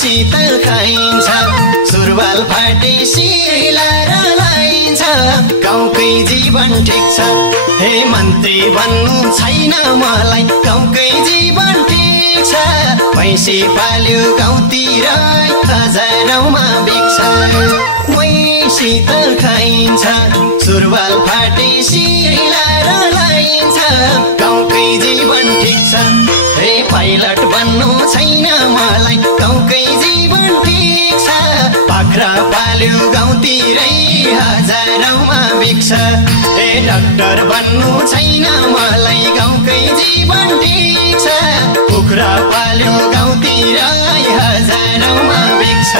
शीत खाइन्छ सुरुवाल फाटे सिलाएर लाइन्छ गाउँकै जीवन ठिक छ हे मन्त्री बन्नु छैन मलाई गाउँकै जीवन ठिक छ भैँसी पाल्यो गाउँतिर हजारौँमा बिक्छ शीत खाइन्छ सुरुवाल फाटे सिलाएर लाइन्छ गाउँकै जीवन ठिक छ हे पाइलट बन्नु छैन मलाई गाउँकै जीवन ठिक छ बाख्रा पाल्यो गाउँतिरै हजारौँमा बिक्छ हे डाक्टर बन्नु छैन मलाई गाउँकै जीवन ठिक छ कुखुरा पाल्यो गाउँतिरै हजारौँमा बिक्छ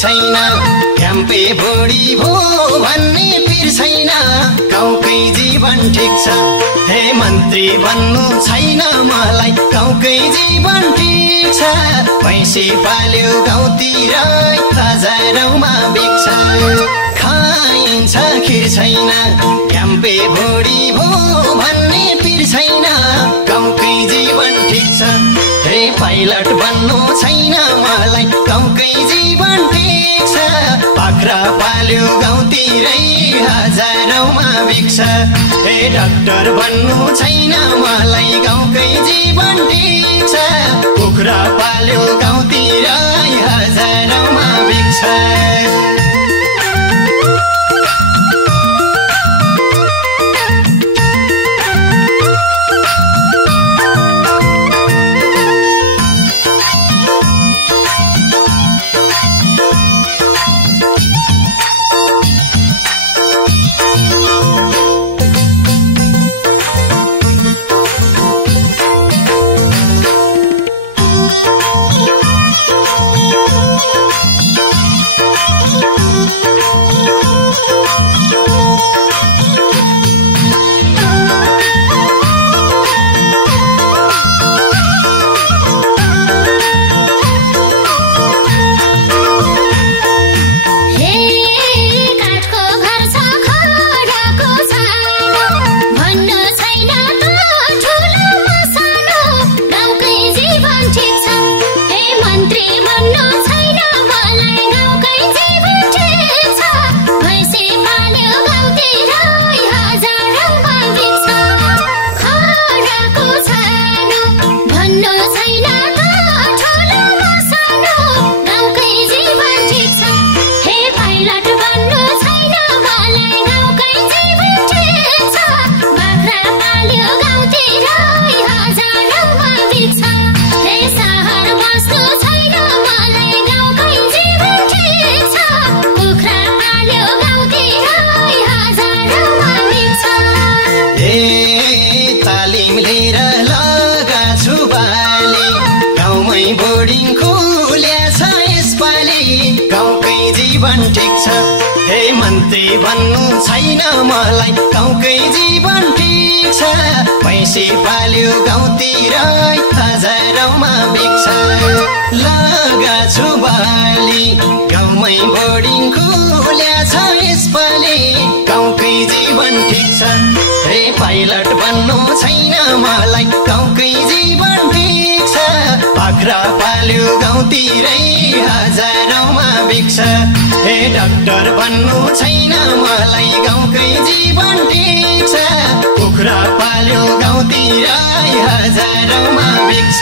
छैन क्याम्पे बुढी भो भन्ने पिर छैन गाउँकै जीवन ठिक छ हे मन्त्री बन्नु छैन मलाई गाउँकै जीवन ठिक छ भैँसी पाल्यो गाउँतिर हजारौँमा बिक्छ खाइन्छ खिर छैन क्याम्पे बुढी भो भन्ने पिर छैन गाउँकै जीवन ठिक छ हे पाइलट बन्नु छैन मलाई गाउँकै जीवन ठिक छ बाख्रा पाल्यो गाउँतिरै हजारौँमा बिक्छ हे डाक्टर बन्नु छैन मलाई गाउँकै जीवन ठिक छ कुखुरा पाल्यो गाउँतिरै हजारौँमा बिक्छ जीवन ठिक छ हे मन्त्री भन्नु छैन मलाई गाउँकै जीवन ठिक छ पैसे पाल्यो गाउँतिर हजारौँमा बिक्छ लगाछु बाली गाउँमै बोर्डिङ खुल्या छ यसपालि गाउँकै जीवन ठिक छ हे पाइलट बन्नु छैन मलाई गाउँकै जीवन ठिक छ बाख्रा पाल्यो गाउँतिरै हजारौँमा बिक्छ हे डाक्टर बन्नु छैन मलाई गाउँकै जीवन ठिक छ कुखुरा पाल्यो गाउँतिरै हजारौँमा बिक्छ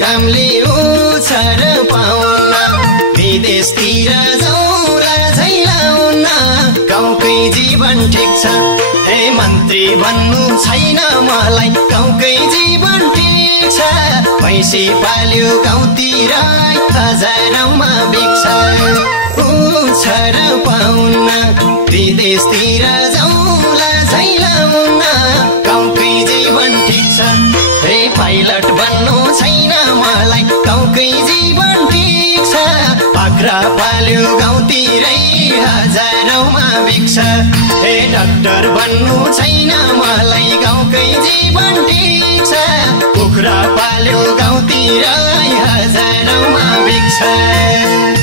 कामले उछर पाउन विदेशतिर जाउँला झैलाउन गाउँकै जीवन ठिक छ हे मन्त्री भन्नु छैन मलाई गाउँकै जीवन ठिक छ पैसे पाल्यो गाउँतिर हजारौँमा बिक्छ उछर पाउन विदेशतिर जाउँला झैलाउन गाउँकै जीवन ठिक छ हे पाइलट बन्नु छैन मलाई गाउँकै जीवन ठिक छ बाख्रा पाल्यो गाउँतिरै हजारौँमा बिक्छ हे डाक्टर बन्नु छैन मलाई गाउँकै जीवन ठिक छ कुखुरा पाल्यो गाउँतिरै हजारौँमा बिक्छ